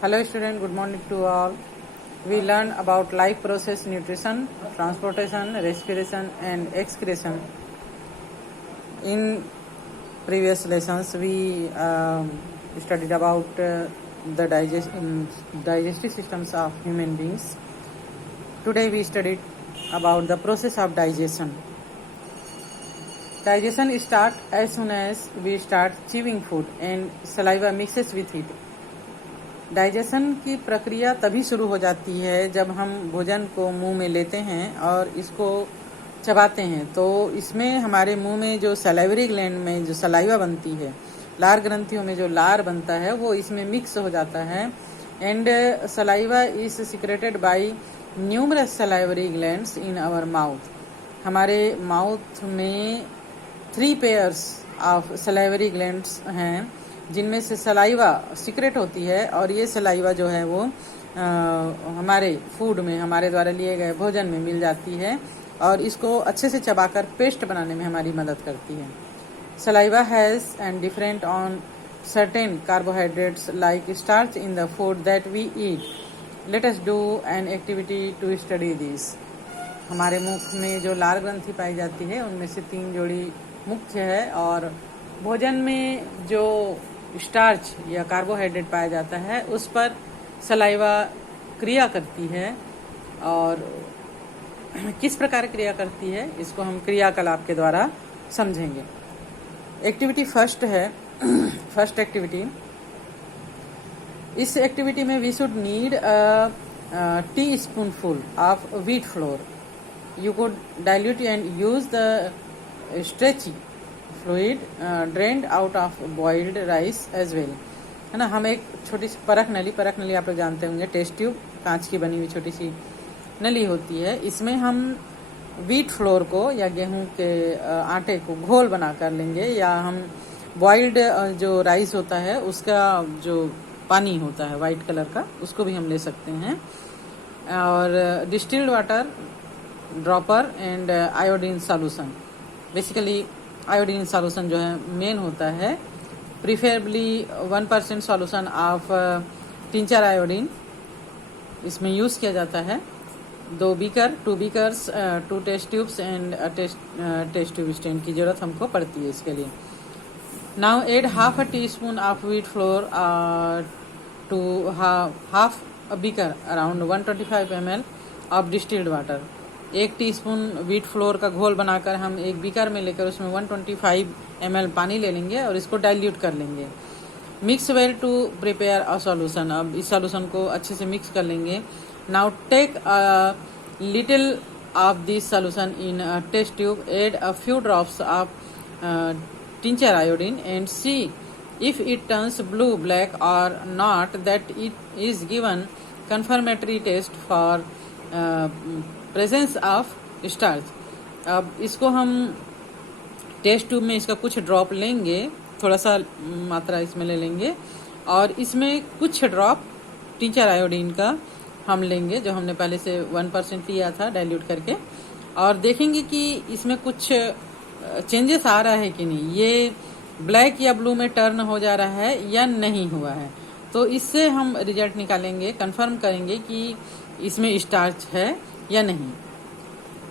Hello student, good morning to all. We learn about life process, nutrition, transportation, respiration and excretion. In previous lessons we studied about the digestive systems of human beings. Today we studied about the process of digestion. Digestion starts as soon as we start chewing food and saliva mixes with it. Digestion की प्रक्रिया तभी शुरू हो जाती है जब हम भोजन को मुंह में लेते हैं और इसको चबाते हैं, तो इसमें हमारे मुंह में जो सलाइवरी ग्लैंड में जो सलाइवा बनती है, लार ग्रंथियों में जो लार बनता है वो इसमें मिक्स हो जाता है and saliva is secreted by numerous salivary glands in our mouth. हमारे माउथ में 3 पेयर्स ऑफ सलाइवरी ग्लैंड्स हैं जिनमें से सलाइवा सीक्रेट होती है और ये सलाइवा जो है वो हमारे फूड में, हमारे द्वारा लिए गए भोजन में मिल जाती है और इसको अच्छे से चबाकर पेस्ट बनाने में हमारी मदद करती है. Saliva has and different on certain carbohydrates like starch in the food that we eat. Let us do an activity to study this. हमारे मुख में जो लार ग्रंथि पाई जाती है उनमें से 3 जोड़ी मुख्य है और भोजन में जो स्टार्च या कार्बोहाइड्रेट पाया जाता है उस पर सलाइवा क्रिया करती है. और किस प्रकार क्रिया करती है इसको हम क्रियाकलाप के द्वारा समझेंगे. एक्टिविटी फर्स्ट है. फर्स्ट एक्टिविटी, इस एक्टिविटी में we should need teaspoonful of wheat flour. You could dilute and use the starchy fluid drained out of boiled rice as well. है ना, हम एक छोटी सी परख नली आप लोग जानते होंगे, टेस्ट ट्यूब, कांच की बनी हुई छोटी सी नली होती है. इसमें हम व्हीट फ्लोर को या गेहूं के आटे को घोल बना कर लेंगे या हम बॉइल्ड जो राइस होता है उसका जो पानी होता है वाइट कलर का उसको भी हम ले सकते हैं. और distilled water, dropper and iodine solution. Basically iodine solution जो है मेन होता है. Preferably 1% solution of tincture iodine इसमें यूज़ किया जाता है. 2 beakers, 2 test tubes and test tube stand की जरूरत हमको पड़ती है इसके लिए. Now add half a teaspoon of wheat flour to half a beaker around 125 ml of distilled water. 1 teaspoon wheat flour का घोल बनाकर हम एक बीकर में लेकर उसमें 125 ml पानी ले लेंगे और इसको डाइल्यूट कर लेंगे. Mix well to prepare a solution. अब इस सॉल्यूशन को अच्छे से मिक्स कर लेंगे. Now take a little of this solution in a test tube, add a few drops of tincture iodine and see if it turns blue, black और not, that it is given confirmatory test for presence of starch. अब इसको हम test tube में इसका कुछ drop लेंगे, थोड़ा सा मात्रा इसमें ले लेंगे और इसमें कुछ ड्रॉप टिंचर आयोडीन का हम लेंगे जो हमने पहले से 1% लिया था डाइल्यूट करके, और देखेंगे कि इसमें कुछ चेंजेस आ रहा है कि नहीं, ये ब्लैक या ब्लू में टर्न हो जा रहा है या नहीं हुआ है. तो इससे हम रिजल्ट निकालेंगे, कंफर्म करेंगे कि इसमें स्टार्च है या नहीं.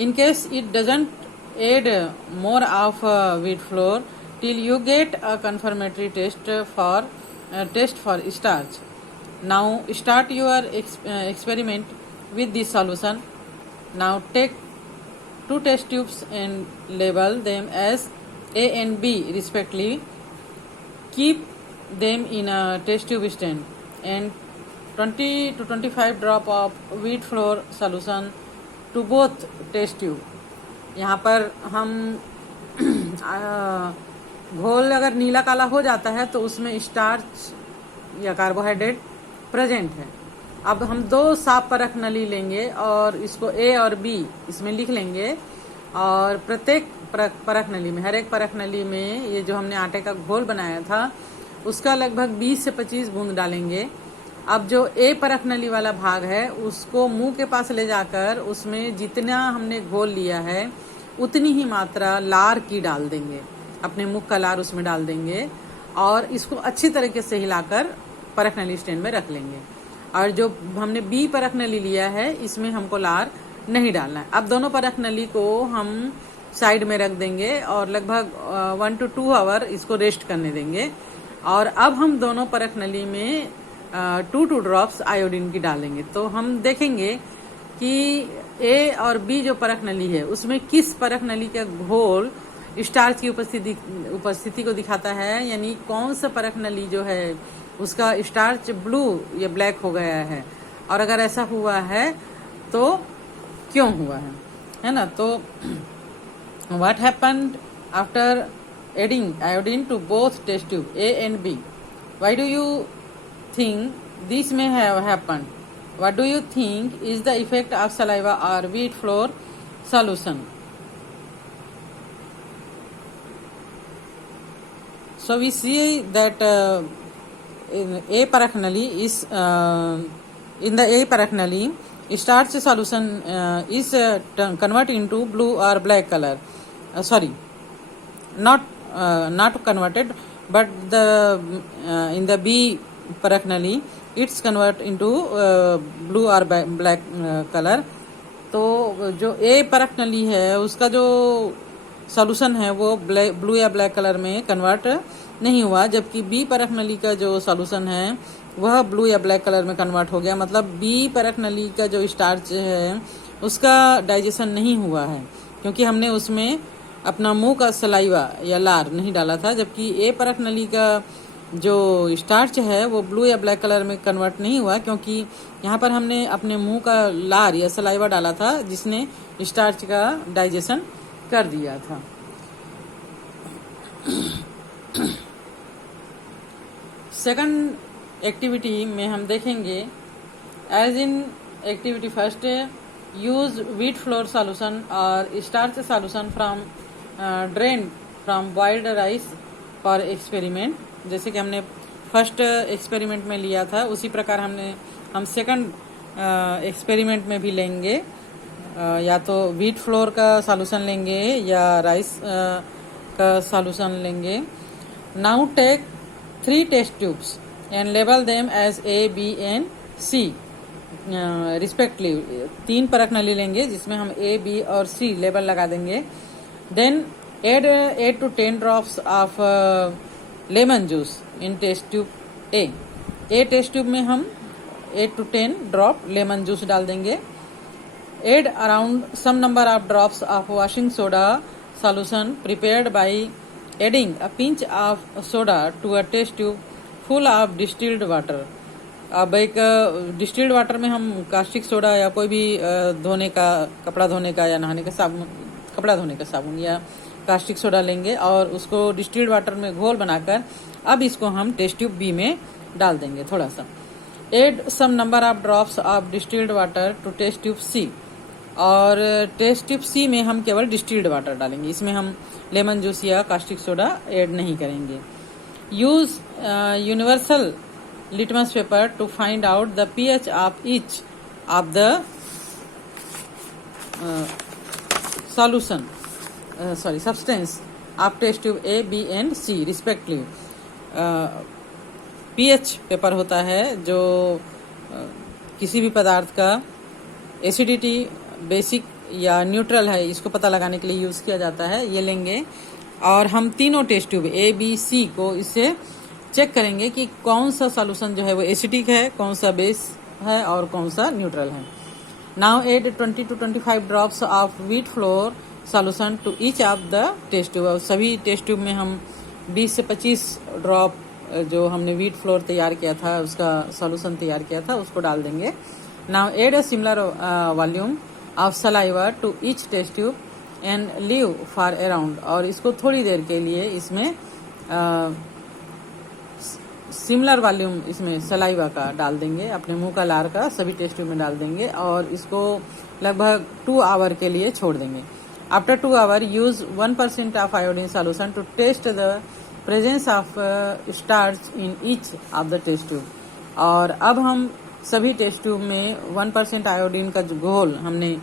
In case it doesn't add more of wheat flour till you get a confirmatory test for starch. Now start your experiment with this solution. Now take 2 test tubes and label them as A and B respectively. Keep them in a test tube stand and 20 to 25 drop of wheat flour solution to both test tube. यहाँ पर हम घोल अगर नीला काला हो जाता है तो उसमें स्टार्च या कार्बोहाइड्रेट प्रेजेंट है. अब हम 2 साफ परख नली लेंगे और इसको A और B इसमें लिख लेंगे और प्रत्येक परख नली में, हर एक परख नली में ये जो हमने आटे का घोल बनाया था उसका लगभग 20 से 25 बूंद डालेंगे. अब जो ए परख नली वाला भाग है उसको मुंह के पास ले जाकर उसमें जितना हमने घोल लिया है उतनी ही मात्रा लार की डाल देंगे, अपने मुख का लार उसमें डाल देंगे और इसको अच्छी तरीके से हिलाकर परख नली स्टैंड में रख लेंगे। और जो हमने बी परख नली लिया है इसमें हमको लार नहीं डालना है। अब दोनों परख नली को हम साइड में रख देंगे और लगभग 1 to 2 आवर इसको रेस्ट करने देंगे। और अब हम दोनों परख नली में 2 ड्रॉप्स आयोडीन की डालेंगे। तो हम देखेंगे कि ए और बी जो परख नली है उसमें किस परख नली का घोल स्टार्च की उपस्थिति को दिखाता है, यानी कौन सा परख नली जो है उसका स्टार्च ब्लू या ब्लैक हो गया है, और अगर ऐसा हुआ है तो क्यों हुआ है ना। तो what happened after adding iodine to both test tube A and B? Why do you think this may have happened? What do you think is the effect of saliva or wheat flour solution? So we see that in A paraknali is in the A paraknali starch solution is converted into blue or black color. Sorry, not converted, but the in the B paraknali it's convert into blue or black color. तो जो ए परख नली है उसका जो solution है वो blue या ब्लैक कलर में कन्वर्ट नहीं हुआ, जबकि बी परख नली का जो सॉल्यूशन है वह ब्लू या ब्लैक कलर में कन्वर्ट हो गया। मतलब बी परख नली का जो स्टार्च है उसका डाइजेशन नहीं हुआ है, क्योंकि हमने उसमें अपना मुंह का सलाइवा या लार नहीं डाला था। जबकि ए परख नली का जो स्टार्च है वो ब्लू या ब्लैक कलर में कन्वर्ट नहीं हुआ, क्योंकि यहाँ पर हमने अपने मुंह का लार या सलाइवा डाला था जिसने स्टार्च का डाइजेशन कर दिया था। सेकंड एक्टिविटी में हम देखेंगे as in activity first use wheat flour solution और starch solution from drain from boiled rice for experiment. जैसे कि हमने फर्स्ट एक्सपेरिमेंट में लिया था उसी प्रकार हम सेकंड एक्सपेरिमेंट में भी लेंगे। या तो व्हीट फ्लोर का सॉल्यूशन लेंगे या राइस का सॉल्यूशन लेंगे। Now take 3 test tubes and label them as A, B and C respectively. 3 परख नली लेंगे जिसमें हम A, B और C लेबल लगा देंगे। Then add 8 to 10 drops of lemon juice in test tube A test tube में हम 8 to 10 ड्रॉप लेमन जूस डाल देंगे। Add around some number of drops of washing soda solution prepared by adding a pinch of soda to a test tube full of distilled water. अब एक distilled water में हम caustic soda या कोई भी धोने का, कपड़ा धोने का या नहाने का साबुन, कपड़ा धोने का साबुन या कास्टिक सोडा लेंगे और उसको डिस्टिल्ड वाटर में घोल बनाकर अब इसको हम टेस्ट ट्यूब बी में डाल देंगे थोड़ा सा। Add some number of drops of distilled water to test tube C, और टेस्ट ट्यूब सी में हम केवल डिस्टिल्ड वाटर डालेंगे, इसमें हम लेमन जूस या कास्टिक सोडा ऐड नहीं करेंगे। Use universal litmus paper two find out the pH of each of the solution substance of test tube A, B and C respectively। pH paper होता है जो किसी भी पदार्थ का एसिडिटी बेसिक या न्यूट्रल है इसको पता लगाने के लिए यूज किया जाता है। ये लेंगे और हम तीनों test tube A, B, C को इससे चेक करेंगे कि कौन सा सॉल्यूशन जो है वो एसिडिक है, कौन सा बेस है और कौन सा न्यूट्रल है। Now add 20 to 25 drops of wheat flour solution to each of the test tube. सभी टेस्ट ट्यूब में हम 20 से 25 ड्रॉप जो हमने व्हीट फ्लोर तैयार किया था उसका सॉल्यूशन तैयार किया था उसको डाल देंगे। Now add a similar volume of saliva to each test tube and leave for around, और इसको थोड़ी देर के लिए इसमें सिमिलर वॉल्यूम इसमें सलाइवा का डाल देंगे, अपने मुंह का लार का सभी टेस्ट ट्यूब में डाल देंगे और इसको लगभग 2 आवर के लिए छोड़ देंगे। After 2 hour use 1% of iodine solution to test the presence of starch in each of the test tube. और अब हम सभी टेस्ट ट्यूब में 1% आयोडीन का जो घोल हमने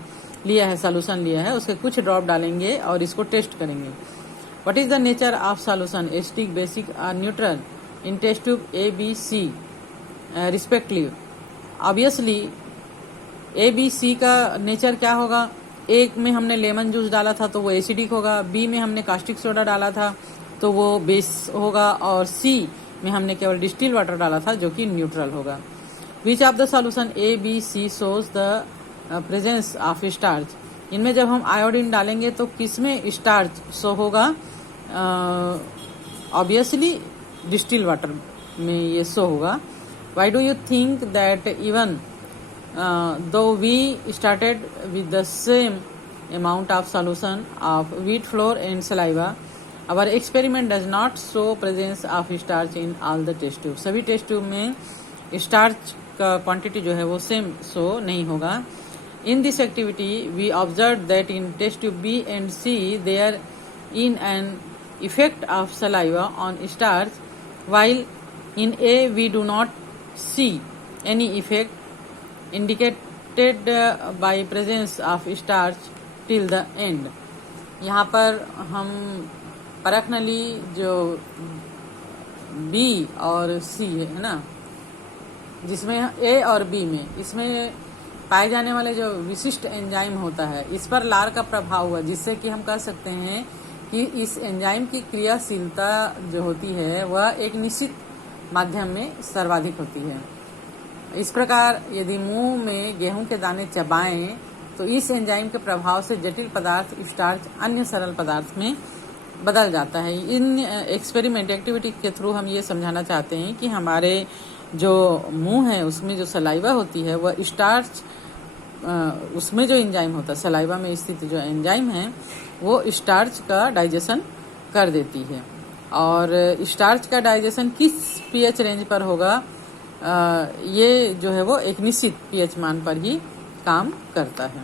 लिया है, सॉल्यूशन लिया है, उसके कुछ ड्रॉप डालेंगे और इसको टेस्ट करेंगे। What is the nature of solution, acidic, basic और neutral in test tube A, B, C? Respectively. Obviously A B C का नेचर क्या होगा, एक में हमने लेमन जूस डाला था तो वो एसिडिक होगा, बी में हमने कास्टिक सोडा डाला था तो वो बेस होगा, और सी में हमने केवल डिस्टिल वाटर डाला था जो कि न्यूट्रल होगा। Which of the solution A B C shows the presence of starch. इनमें जब हम आयोडीन डालेंगे तो किसमें स्टार्च शो होगा, ऑब्वियसली डिस्टिल वाटर में ये शो होगा। Why do you think that even though we started with the same amount of solution of wheat flour and saliva, our experiment does not show presence of starch in all the test tube। सभी test tube में starch का quantity जो है वो same show नहीं होगा। In this activity we observed that in test tube B and C there in an effect of saliva on starch, while in A we do not see any effect indicated by presence of starch till the end। यहाँ पर हम परखनली जो B और C है ना, जिसमें A और B में इसमें पाए जाने वाले जो विशिष्ट एंजाइम होता है, इस पर लार का प्रभाव हुआ, जिससे कि हम कह सकते हैं कि इस एंजाइम की क्रियाशीलता जो होती है वह एक निश्चित माध्यम में सर्वाधिक होती है। इस प्रकार यदि मुंह में गेहूं के दाने चबाएं तो इस एंजाइम के प्रभाव से जटिल पदार्थ स्टार्च अन्य सरल पदार्थ में बदल जाता है। इन एक्सपेरिमेंट एक्टिविटी के थ्रू हम ये समझाना चाहते हैं कि हमारे जो मुंह है उसमें जो सलाइवा होती है वह स्टार्च, उसमें जो एंजाइम होता है सलाइवा में स्थित जो एंजाइम है वो स्टार्च का डाइजेशन कर देती है। और स्टार्च का डाइजेशन किस पीएच रेंज पर होगा, ये जो है वो एक निश्चित पीएच मान पर ही काम करता है।